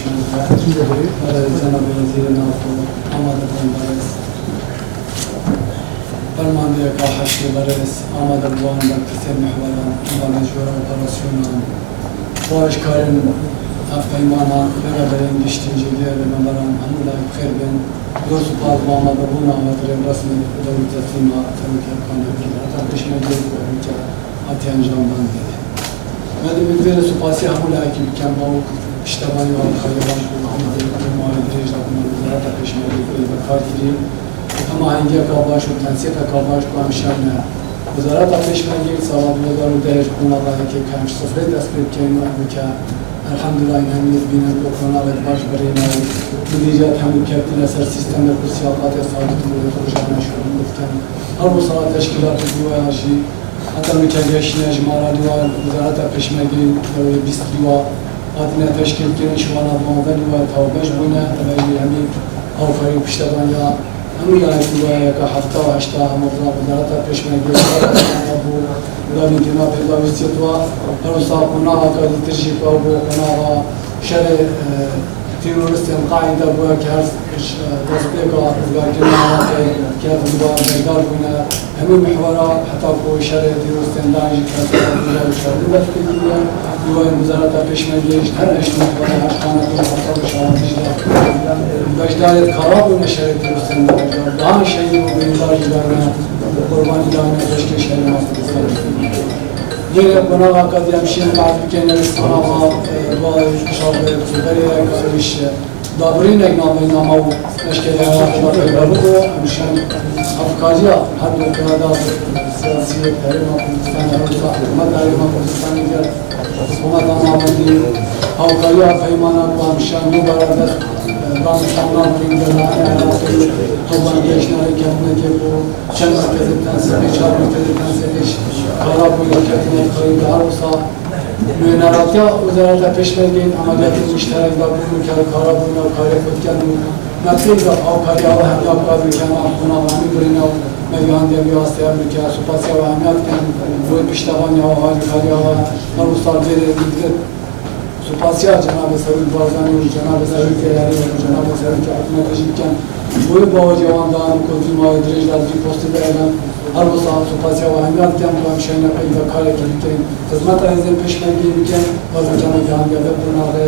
پشمرده برای جناب وزیر نافو آماده بندرس فرمانده که حشر برس آماده بوان در کسی محوران آماده جورا اپراسیونان باشکارن افقیمانان بگردرین گشتین جدیر بمبران همولای بخیر بین دور سپاس با آماده بون آماده رسمی دولت تسلیما تروکر کانه بگرد تا پشمرده که آتی انجام بنده مدی بدویر سپاسی همولای که بکن با اشتباهی و خیلی آماده ماهی دریج دارم وزارت پشمرده و کارگیری اما هنگی کاباش و تنسیق کاباش با همشان وزارت پشمرده سالات بدار و درج کنه الله که کمش سفره دست بکنه و که الحمدلله این همیت بینن بکنه و باش برای ما مدیریت همین کردن اثر سیستم پرسیالات ثابت و روزانه شروع می‌کنن هر مسائل تشکیلات دیوانشی حتی می‌کنیش نجمار دیوان وزارت پشمرده و 20 دیوان آدم تشکیل کردن شوانا بودن و توابش بونه و همین آفری پشتوانیا همین دیوان که 7 و 8 مرتبط وزارت پشمرده بود دادی دینا پیدایشیت و هر کناها کاری ترجیح و کناها شر تروریست قاعده بود که هر دستگاه افغان کناها که دیوان بردار کنه همین محورات حتی کو شر تروریست داعش که دیوان شر دستگاه دیوان وزارت پشمرده هر اشتباه محورات خانه حتی شامل بجدارت خراب و شر تروریست داعش شهید و بیزار جدارنا قربانی دارن داشته شهید ماست یه بنا قد یمشین بعد بکنه استانا با شاب زبری کارش دابرین اجنابی نامو مشکل داره بود همشان افکاریا هر دو کانادا سیاسی تریم افغانستان روزا حکومت داریم افغانستان دیگر حکومت آمادی افکاریا پیمانا با همشان مبارزات دانشجویان می‌گویند تو باندیش نرکه‌ای که با چند مرکز تنظیمی چهار مرکز تنظیمیش کارا بود که خیلی دار وسا مناراتیا وزارت پشمرده عملیات مشترک دارند که کارا بود و کاری خود کردن نتیجه آوکاریا و همیا کار می‌کنند آخونا و می‌برند و می‌گویند بیاسته امریکا سپاسی و همیت کن بود پشتوانی و حالی کاریا و نروسال زیر سپاسیا جناب سعید بارزانی و جناب سعید تیاری و جناب سعید که حکومت تشکیل کن بوی با جوانان کوچی مای درج از پست بیارن هر وسط سپاسیا و همیت کن و همشون پیدا کاری کردن خدمت از این پشمرده میکن باز جناب جهان گفت بنابه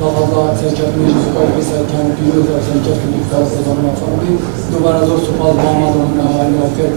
لحظه سرکت میشه کاری بسیار کم پیروز سرکت میکنه از زمان افغانی دوباره دور سپاس با آمدن و حالی آفر